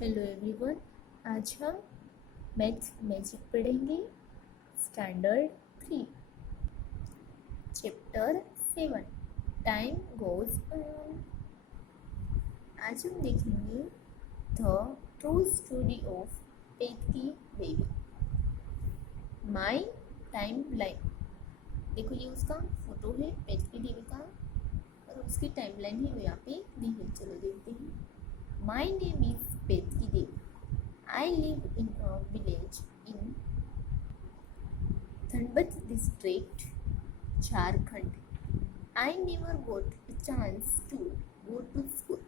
Hello everyone. आज हम maths magic पढ़ेंगे। Standard 3 chapter 7 time goes on. आज हम देखेंगे the true story of Petki baby. My timeline. देखो ये उसका फोटो है पेटकी बेबी का और उसकी टाइम लाइन है वो यहाँ पे दी है। चलो देखते हैं। My name is Petki Devi. I live in a village in Dhanbad district, Jharkhand. I never got a chance to go to school.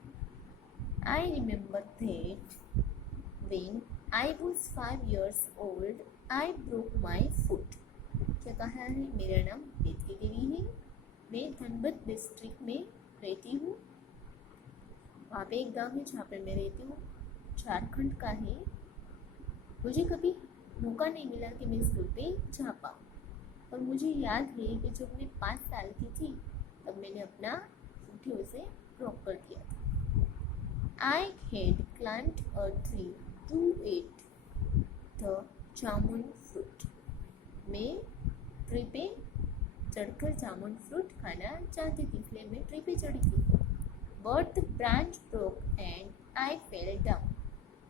I remember that when I was 5 years old, I broke my foot. क्या कहा है? मेरा नाम पेटकी देवी है। मैं धनबद district में रहती हूँ। वहाँ पे एक गांव है जहाँ पर मैं रहती हूँ, झारखंड का है। मुझे कभी मौका नहीं मिला कि मैं स्कूल पे जा पाऊँ, और मुझे याद है कि जब मैं 5 साल की थी तब मैंने अपना फुट उसे ड्रॉप कर दिया था। I had climbed a tree to eat the jamun fruit. मैं ट्री पे चढ़कर जामुन फ्रूट खाना चाहती थी, इसलिए मैं ट्री पे चढ़ी थी। But the branch broke and I fell down.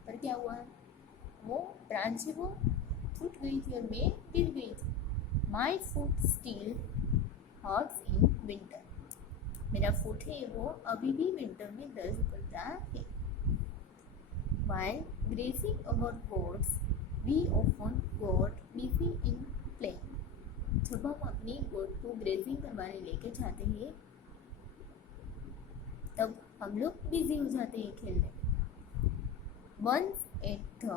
पर क्या हुआ? वो ब्रांच से वो टूट गई थी और मैं गिर गई थी। My foot still hurts in winter. मेरा फुट है वो अभी भी विंटर में दर्द करता है। While grazing our goats, we often got busy in playing. जब हम अपनी गोट को ग्रेजिंग करवाने लेके जाते हैं तब हम लोग बिजी हो जाते हैं खेलने। Once at the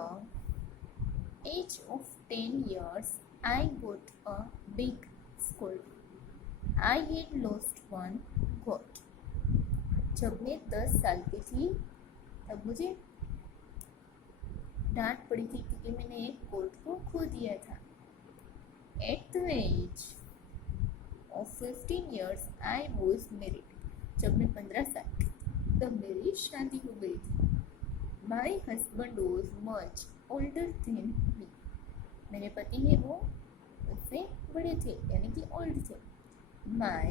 age of 10 years, I got a big scold. I had lost one goat. जब मैं 10 साल की थी तब मुझे डांट पड़ी थी क्योंकि मैंने एक गोट को खो दिया था। At the age of 15 years, I was married. जब मैं 15 साल की तब मेरी शादी हो गई थी। My husband was much older than me. मेरे पति है वो मुझसे बड़े थे, यानी कि ओल्ड थे। My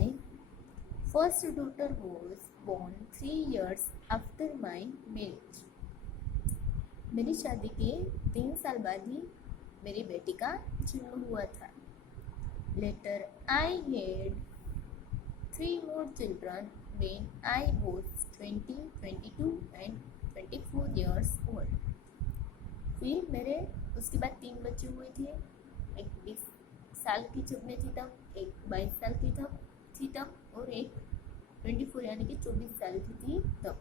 first daughter was born 3 years after my marriage. मेरी शादी के 3 साल बाद ही मेरी बेटी का जन्म हुआ था। Later I had 3 more children when I was 20, 22 and 24 years old. फिर मेरे उसके बाद 3 बच्चे हुए थे। एक 20 साल की जब मैं थी तब, एक 22 साल की थी तब, और एक 24 यानी कि 24 साल की थी तब।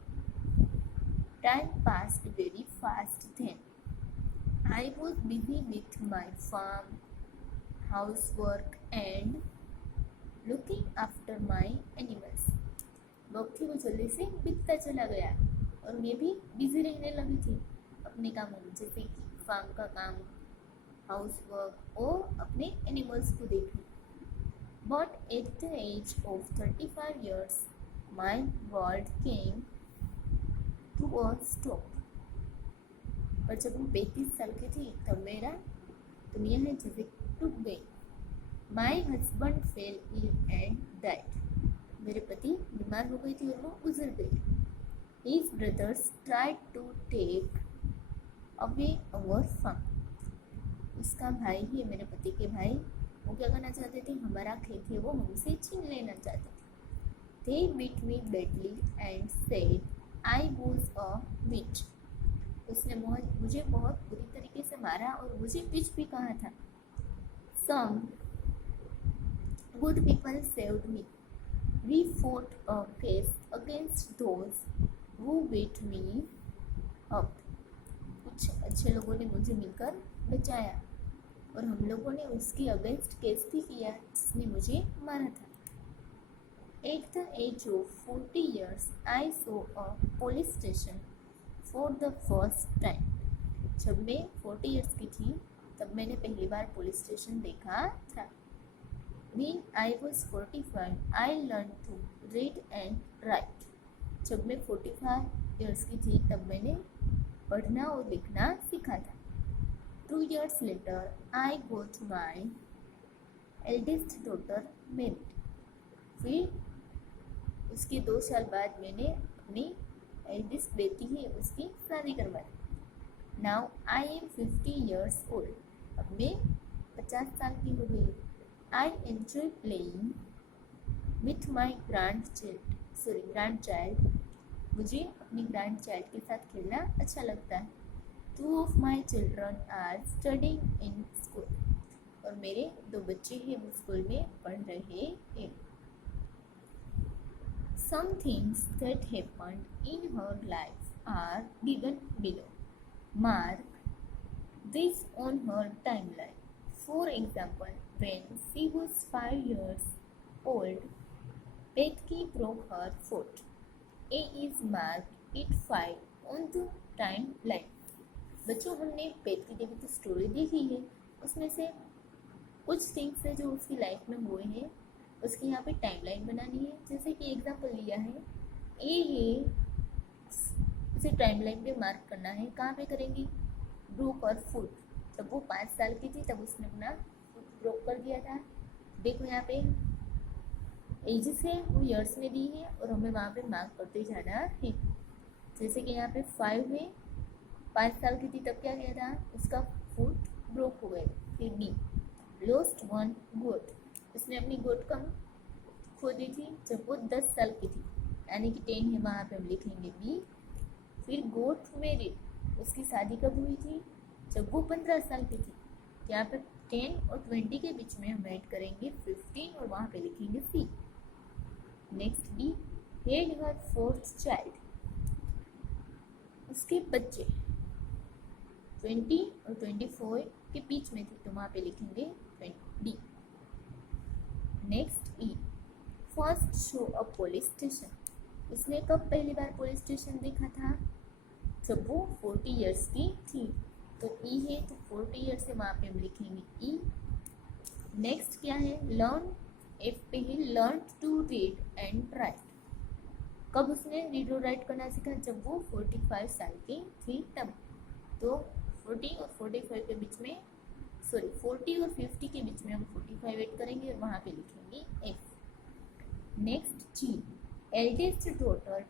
Time passed very fast then. I was busy with my farm, house work and looking after my animals. वक्त वो जल्दी से बीतता चला गया और मैं भी बिजी रहने लगी थी अपने कामों में, जैसे कि फार्म का काम, हाउस वर्क और अपने एनिमल्स को देखना। But at the age of 35 years, my world came to a stop. पर जब मैं 35 साल की थी तब मेरा दुनिया है जैसे टूट गई। My husband fell ill and died. मेरे पति बीमार हो गई थी और वो गुजर गई। His brothers tried to take away our farm. उसका भाई है, मेरे पति के भाई, वो क्या करना चाहते थे? हमारा खेत है वो हमसे छीन लेना चाहते थे। They beat me badly and said I was a witch. उसने मुझे बहुत बुरी तरीके से मारा और मुझे विच भी कहा था। Some good people saved me. We fought a case against those who beat me up. कुछ अच्छे लोगों ने मुझे मिलकर बचाया और हम लोगों ने उसके अगेंस्ट केस भी किया जिसने मुझे मारा था। At the age of 40 years, I saw a police station for the first time. जब मैं 40 years की थी तब मैंने पहली बार पुलिस स्टेशन देखा था। When I was 45, I learned to read and write. जब मैं 45 years की थी तब मैंने पढ़ना और लिखना सीखा था। 2 years later, I got my eldest daughter married. फिर उसके 2 साल बाद मैंने अपनी एल्डेस्ट बेटी है उसकी शादी करवाई। Now I am 50 years old. अब मैं 50 साल की हो गई। I enjoy playing with my grandchild. मुझे अपनी ग्रैंड चाइल्ड के साथ खेलना अच्छा लगता है। 2 of my children are studying in school. और मेरे 2 बच्चे हैं वो स्कूल में पढ़ रहे हैं। Some things that happened in her life are given below. Mark this on her timeline. For example, when she was 5 years old, Petki broke her foot. A is marked at 5 on the timeline. बच्चों, हमने पेट की जो story देखी है उसमें से कुछ things है जो उसकी लाइफ में हुए हैं, उसकी यहाँ पे टाइमलाइन बनानी है। जैसे कि एग्जांपल लिया है ए है, उसे टाइमलाइन पे मार्क करना है। कहाँ पे करेंगे? ब्रोक और फुट। जब वो 5 साल की थी तब उसने अपना फुट ब्रोक कर दिया था। देखो यहाँ पे एजेस है वो ईयर्स में दी है और हमें वहाँ पे मार्क करते जाना है। जैसे कि यहाँ पे 5 है, 5 साल की थी तब क्या किया था? उसका फुट ब्रोक हो गया। फिर बी, लॉस्ट 1 गोट, उसने अपनी गोट कम खो दी थी जब वो 10 साल की थी, यानी कि 10 है, वहाँ पे हम लिखेंगे बी। फिर गोट मैरिड, उसकी शादी कब हुई थी? जब वो 15 साल की थी। यहाँ पे 10 और 20 के बीच में हम ऐड करेंगे 15 और वहाँ पे लिखेंगे सी। Next B, head her 4th child, उसके बच्चे 20 और 24 के बीच में थे तो वहाँ पे लिखेंगे 20। नेक्स्ट ई, फर्स्ट शो अ पुलिस स्टेशन, उसने कब पहली बार पुलिस स्टेशन देखा था? जब वो 40 इयर्स की थी। तो ई है तो 40 इयर्स से वहाँ पे हम लिखेंगे ई। नेक्स्ट क्या है? लर्न, एफ पे he learn to read and write, कब उसने रीड और राइट करना सीखा? जब वो 45 साल की थी तब। तो 40 और 45 के बीच में 40 और 50 के बीच में हम 45 ऐड करेंगे और वहाँ पे लिखेंगे एफ। नेक्स्ट जी, एल्डेस्ट डॉटर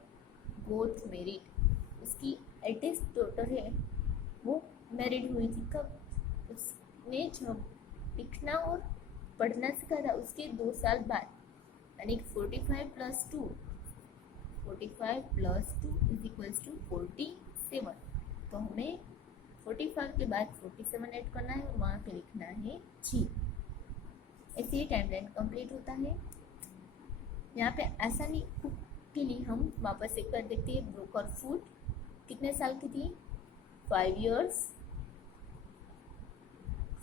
गोट मैरिड, उसकी एल्डेस्ट डॉटर है वो मैरिड हुई थी कब? उसने जब लिखना और पढ़ना सीखा था उसके 2 साल बाद, यानी 45 + 2, 45 + 2 = 47। तो हमें 45 के बाद 47 ऐड करना है और वहाँ पे लिखना है जी। ऐसे ही टाइमलाइन कंप्लीट होता है। यहाँ पे आसानी के लिए हम वापस एक बार देखते हैं। ब्रोकर फुट कितने साल की थी? 5 इयर्स।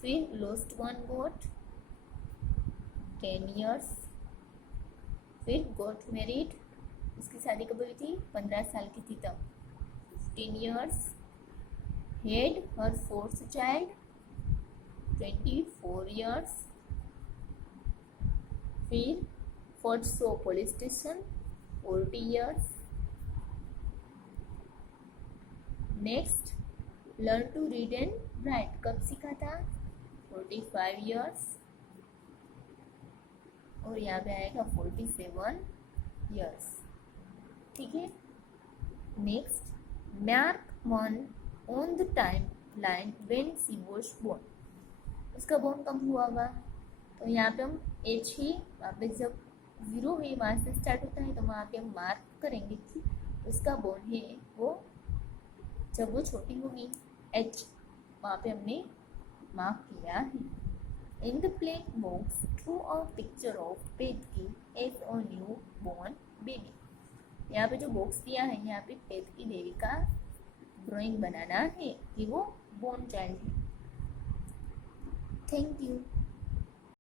फिर लॉस्ट 1 गोट 10 इयर्स। फिर गोट मैरिड, उसकी शादी कब हुई थी? 15 साल की थी तब, 15 years. Had her 4th child 24 years. फिर first show police station 40 years. Next learn to read and write कब सीखा था? 45 इयर्स। और यहाँ पे आएगा 47 इयर्स। ठीक है। Next, mark 1 on the time line when she was born, उसका बोर्न कब हुआ होगा? तो यहाँ पे हम एच ही वहाँ पे जब 0 है वहाँ से स्टार्ट होता है तो वहाँ पे हम मार्क करेंगे कि उसका बोर्न है वो जब वो छोटी होगी। एच वहाँ पे हमने मार्क किया है। In the black box draw a picture of पेटकी as a new born baby, यहाँ पे जो बॉक्स दिया है यहाँ पे पेटकी बेबी का ड्राइंग बनाना है कि वो बोर्न चाइल्ड है। Thank you.